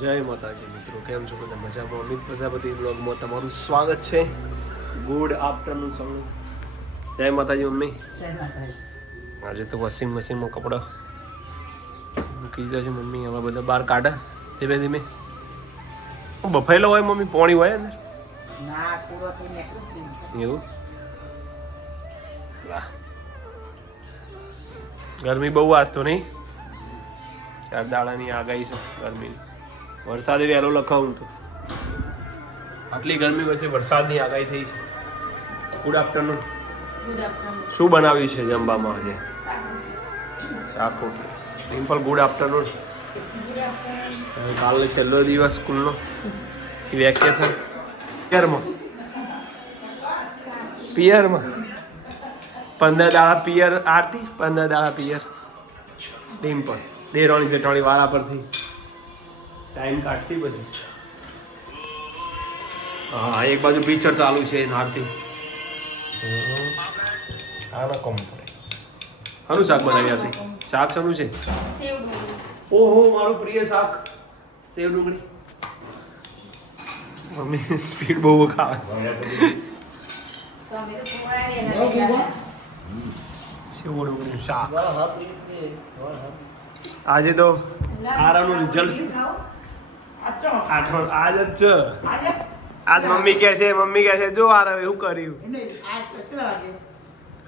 જય માતાજી મિત્રો, કેમ છો બધા? મજામાં? અમિત પ્રજાપતિ બ્લોગમાં તમારું સ્વાગત છે. ગુડ આફ્ટરનૂન સૌને. જય માતાજી મમ્મી. જય માતાજી. આજે તો વોશિંગ મશીનમાં કપડાં મૂકી દીધા છે મમ્મી. હવે બધા બહાર કાઢે ધીમે ધીમે. બફાયેલો હોય મમ્મી, પાણી હોય અંદર ના પૂરો તો નીકળું એવું. વાહ, ગરમી બહુ આજ તો નહીં. 4 દાડાની આગાહી છે ગરમીની. વરસાદે વહેલો લખાવું તો આટલી ગરમી વચ્ચે વરસાદની આગાહી થઈ છે. Good afternoon. શું બનાવ્યું છે જમવામાં આજે? શાક રોટલી. Simple good afternoon. કાલે છેલ્લો દિવસ સ્કૂલનો, વેકેશન. પિયરમાં 15 દાડા પિયર આરતી, 15 દાડા પિયર ડિમ્પલ દેરાણી જેઠાણી વાળા પરથી ટાઈમ કાઢશી પછી. હા, એક બાજુ પિક્ચર ચાલુ છે નારથી. આના કમ પડે. શાનું શાક બનાવી હતી? શાક શાનું છે? ઓહો, મારું પ્રિય શાક સેવ ડુંગળી. મમ્મી સ્પીડ બહુ ખાવે. સેવ ડુંગળીનું શાક. આજે તો આરામનું રિઝલ્ટ છે. આજ જ છે. આજ મમ્મી કહે છે જો આરામ એવું કર્યું.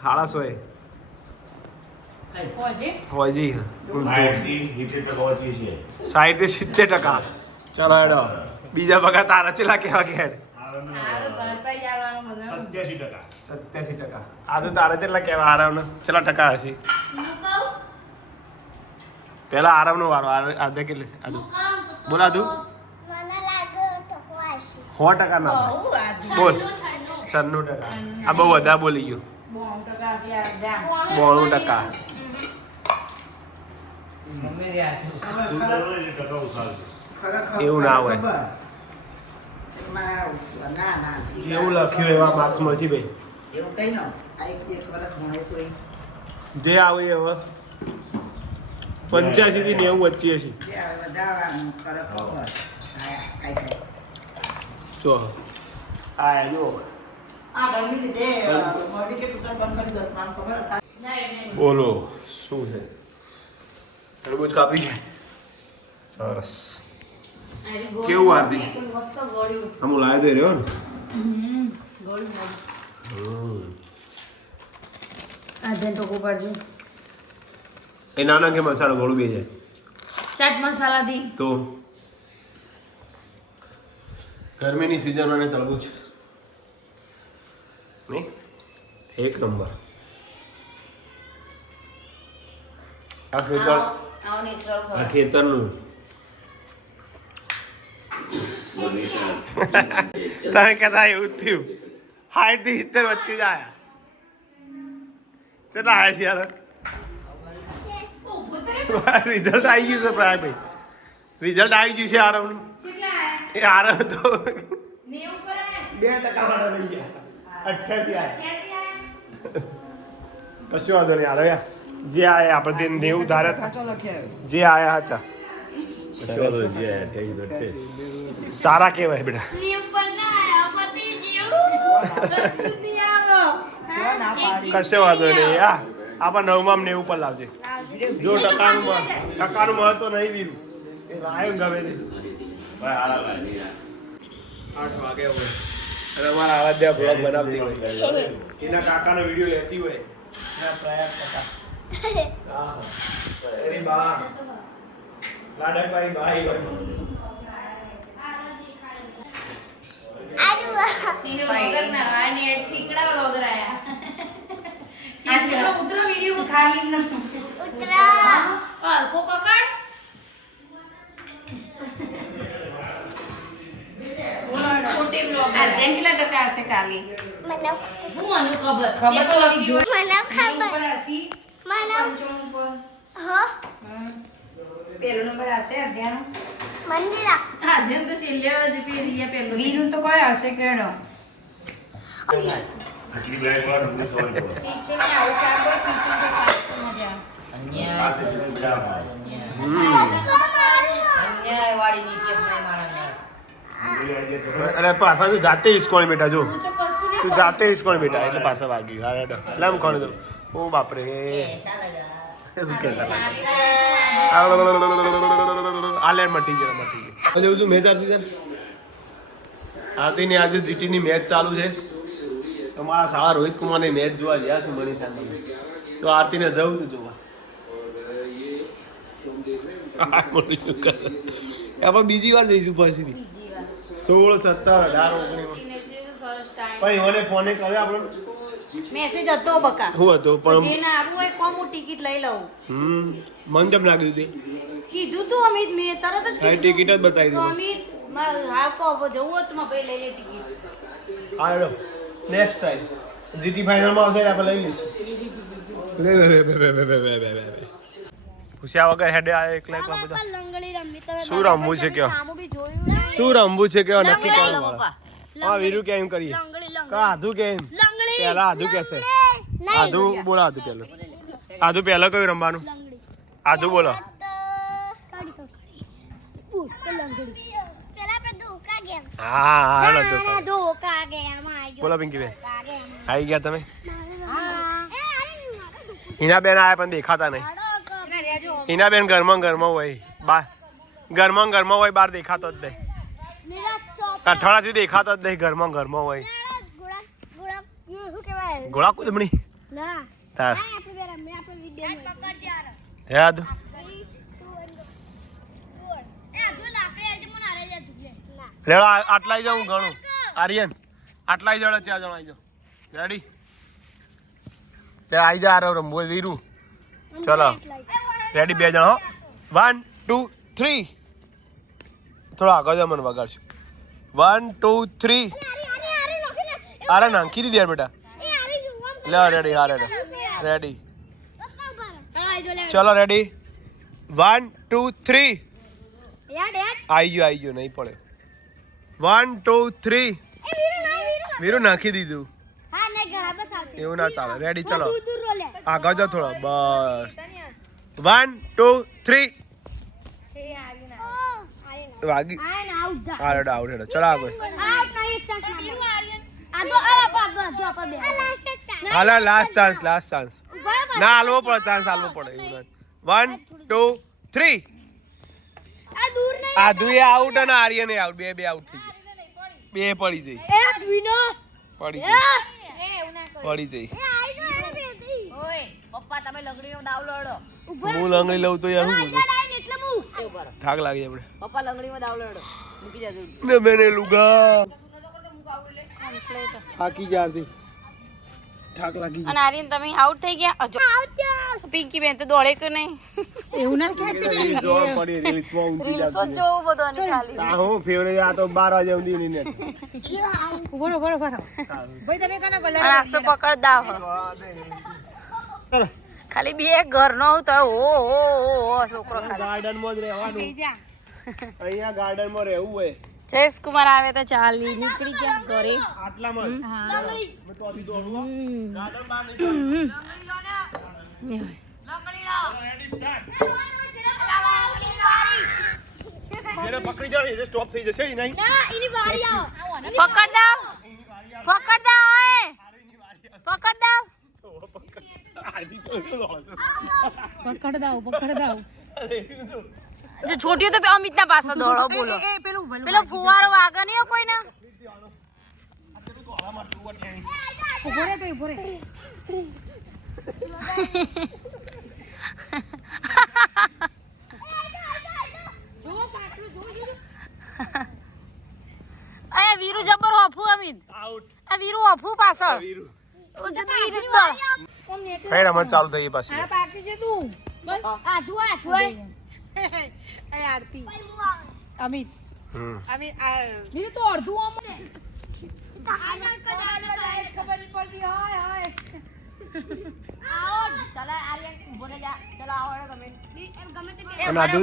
6:30 હોજી 60-70%. ચલો હેડો, બીજા પગા તારા ચેલા કેવા કે 87%. આ તો તારા ચેટલા કેવા આરામનો ચેટલા ટકા હશે? પેલા આરામનો વારો. આધે કેટલે આધુ બોલ આધુ 100% ના બોલ. 96%. આ બહુ વધારે બોલી ગયો. 92%. એવું ના હોય. જેવું લખ્યું એવા માર્ક્સ મળશે ભાઈ. જે આવે હવે 85 થી 90 વચ્ચે છે. જો આ જો બોલો શું છે? તરબૂચ કાપી છે. સરસ. કેવું આરતી? આમ લાવ્યો તો રહ્યો ને. એ નાના કે મસાલો ગોળું બે છે. ચાટ મસાલા દી તો ગરમીની સિઝન અને તરબૂચ નહીં, એક નંબર. આ ખેતરનું તમે કહેતા એવું જ થયું. 60 થી 70 વચ્ચે જ આયા. કેટલા આયા છે યાર? રિઝલ્ટ આવી ગયું છે ભાઈ. રિઝલ્ટ આવી ગયું છે આરવનું. એ આરવ તો 2% વાળા લઈ ગયા. 88 આયા. કશું વાંધો નહીં આરવ. જે આયા આપણે 90 ધાર્યા હતા, જે આયા હતા સારા કહેવાય બેટા. કશે વાંધો નહીં. આપણે 9માં 90 પર લાવજે. જો ટકાનું મહત્વ નહીં વીરું એ લાયો ગમે તે 8 વાગે હોય અને અમારા આરાધ્યા બ્લોગ બનાવતી હોય, એના કાકાનો વિડીયો લેતી હોય એના પ્રયાસ કાકા. હા, એની બા લાડકભાઈ ભાઈ હોય. ઉતરો વિડિયો ખાલી ન ઉતરા કો પકડ छोटे ब्लॉग आ देन किला टका से काली મને હું ખબર તો લખી જો મને ખબર આસી મને હા પેલો નંબર આવશે અધ્યાનો મંદિર અધ્યાન તો સિલ્યો જ પેરિયા પેલો વીરુ તો કોઈ આવશે કેડો આટલી બ્લેક વાળ નું સોરી કરો પીછે મે આવો ચાંદો પીછે તો ખાસ મજા અન્યાય વાળી નીતિ અરે પાછા તું જાતે ઇસ્કોન બેટા જો હું તો કશું નહીં તું જાતે ઇસ્કોન બેટા એટલે પાછા વાગ્યું હા રેડો એટલે આમ કોણ દઉં ઓ બાપરે શું કે આલે મટી ગયો જવું છું મેચ આવતી છે આરતીની આજે જીટીની મેચ ચાલુ છે તો મારા સારા રોહિત કુમારની મેચ જોવા ગયા છું મની સામે તો આરતીને જવું તું જોવા આપણે બીજી વાર જઈશું પછી 16, 17, 18, 19 પછી મને ફોને કર્યો આપણે મેસેજ હતો બકા શું હતો પણ જે ના આવું હોય કોમ હું ટિકિટ લઈ લઉં મન કેમ લાગ્યું તે કીધું તું અમિત મેં તરત જ હા ટિકિટ જ બતાવી તો દીધું અમિત હાલ કહો જવું હોય તો મારા ભાઈ લઈ લે ટિકિટ હા હેડો નેક્સ્ટ ટાઈમ જીટી ફાઇનલમાં આવશે આપણે લઈ લઈશું પૂછ્યા વગર હેડે આ એકલા એકલા બધા શું રમવું છે કયો શું રમવું છે કયો નક્કી કરો હા વીરુ કેમ કરીએ કા આધુ કેમ પહેલા આધુ કેસે આધુ બોલો આધુ પહેલો કયું રમવાનું આધુ બોલો હા હેલો તો બોલો પિંકી બેન આવી ગયા તમે હિના બેન આયા પણ દેખાતા નહીં હિના બેન ઘરમાં હોય ઘરમાં હોય બહાર દેખાતો જ નહીં અઠવાડિયાથી દેખાતો જ નહીં ઘરમાં હોય ગોળા કુદમણી તાર હે આદુ રેડો આટલા જાઉં ઘણું આર્યન આટલા જણા 4 જણા આવી જાઓ રેડી તે આવી જા આરો રમવો વીરુ ચલો રેડી 2 જણા 1 2 3 થોડો આગળ જા મને વગાડશું 1 2 3 અરે નાખી દીધી યાર બેટા લે રેડી હા રેડી ચલો રેડી 1 2 3 આવી ગયો નહીં પડે 1 2 3 વીરુ નાખી દીધું એવું ના ચાલે રેડી ચલો આગળ જાઓ થોડો બસ 1 2 3 વાગી આઉટ ચલો આગળ હાલો લાસ્ટ ચાન્સ ના હાલવો પડે ચાન્સ હાલવો પડે 1 2 3 આધુ એ આઉટ અને આર્યન એ આઉટ બે આઉટ થઈ ગયા બે પડી જઈ પડી જઈ પપ્પા તમે લંગડીનો દાવ લડો હું લંગડી લઉં તો યાર શું થાક લાગી આપણે પપ્પા લંગડીમાં દાવ લડો મૂકી જાજો ને મેને લુગા થાકી જાતી થાક લાગી અને આર્યન તમે આઉટ થઈ ગયા પિંકી બેન તો દોડે કે નહીં એવું ના કહેતી જોર પડી રીલ્સ માં ઊંચી જાતી સોચો બધાની ખાલી આ હું ફેવરેટ આ તો 12 વાગે ઊંધી ની ને ઉભો ભાઈ તમે કના ગલા નાસ્તો પકડ દાવ ખાલી બે ઘર નો તો ઓ છોકરો ગાર્ડન માં જ રહેવાનું અહીંયા ગાર્ડન માં રહેવું હોય જયેશ કુમાર આવે તો ચાલી નીકળી ગયા ઘરે આટલામાં મેં તો અભી દોડવા ગાર્ડન બહાર નીકળ પકડી જાવ એટલે સ્ટોપ થઈ જશે નહીં પકડ દાવ જો છોટીઓ તો અમિત ના પાસે દોડો બોલો પેલો ફુવારો વાગે નહીં કોઈ ના અરે વીરુ જબર હોફુ અમિત આ વીરુ હોફુ પાછળ વીરુ કઈ રમત ચાલુ થઈ પાછી અમિત વીરુ તો અડધું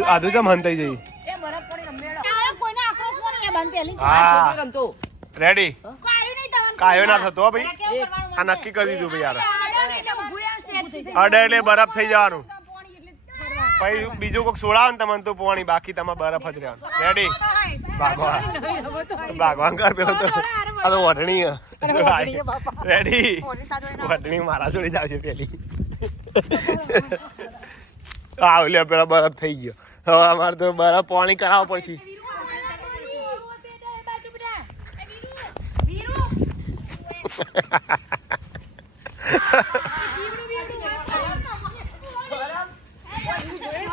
આધુ જમ હંતાઈ જઈ રેડી કાયો ના થતો ભાઈ આ નક્કી કરી દીધું ભાઈ યાર અડે એટલે બરફ થઈ જવાનું પછી બીજું કોઈક સોડાવો ને તમને તો પોણી બાકી તમારે બરફ જ રહેવાનું રેડી ભાગવાન કર પેલો તો આ તો વઢણી રેડી વઢણી મારા જોડી જ આવશે પેલી આવ લે પેલા બરફ થઈ ગયો હવે અમારે તો બરફ પાણી કરાવવો પછી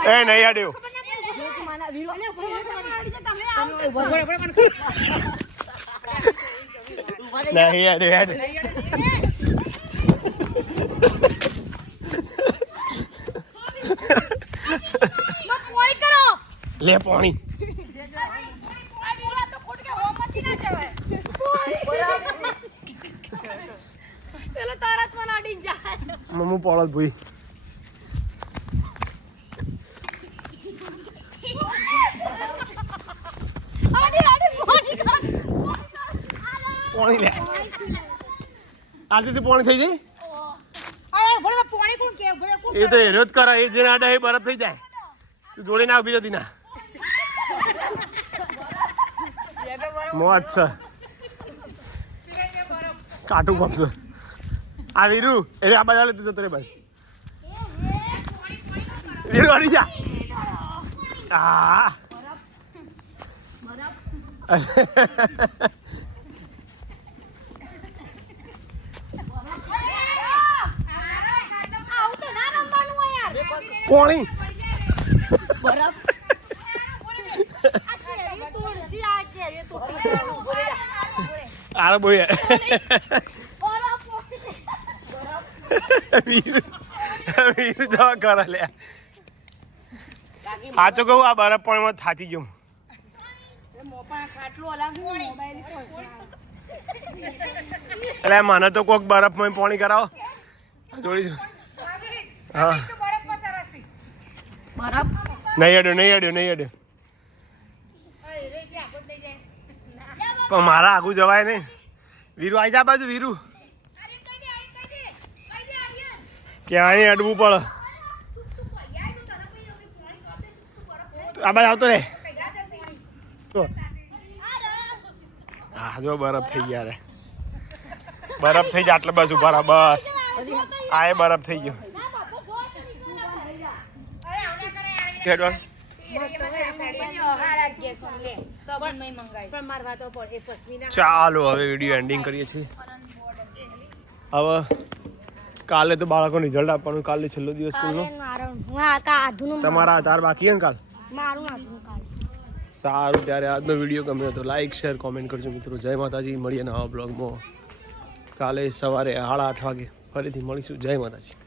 એ નહીં આડ્યું નહીં આડ્યું લે પાણી મમ્મુ પડત ભૂઈ પાણી લે આથી પાણી થઈ જાય એ તો હેરો જ કરે એ જેને આડા એ બરફ થઈ જાય તું જોડે ના ઉભી જતી ના મોજ છે કાટું પમશે આ વીરુ એટલે આ બાજુ તું જતો રે ભાઈ વીરુ અડી જા આ પાણી આરે બોય વીર જવા કરે લે સાચું કહું આ બરફ પાણીમાં થાકી ગયો એટલે મને તો કોઈક બરફમાં પાણી કરાવો જોડી હા નહીં અડ્યો પણ મારા આગું જવાય નહીં વીરુ આવી જા બાજુ વીરુ ક્યાંય અડવું પડે આ બાજુ આવતો રે હા જો બરફ થઈ ગયા રે બરફ થઈ જાય એટલે બસ ઉભા રહો બસ આ એ બરફ થઈ ગયો ચાલો હવે વિડીયો એન્ડિંગ કરીએ છીએ હવે કાલે તો બાળકોને રિઝલ્ટ આપવાનું કાલે છેલ્લો દિવસ સ્કૂલનો તમારા તાર બાકી હે ને કાલ સારું ત્યારે આજનો વિડીયો ગમ્યો તો લાઈક શેર કોમેન્ટ કરજો મિત્રો જય માતાજી મળીએ નવા બ્લોગમાં કાલે સવારે 8:30 વાગે ફરીથી મળીશું જય માતાજી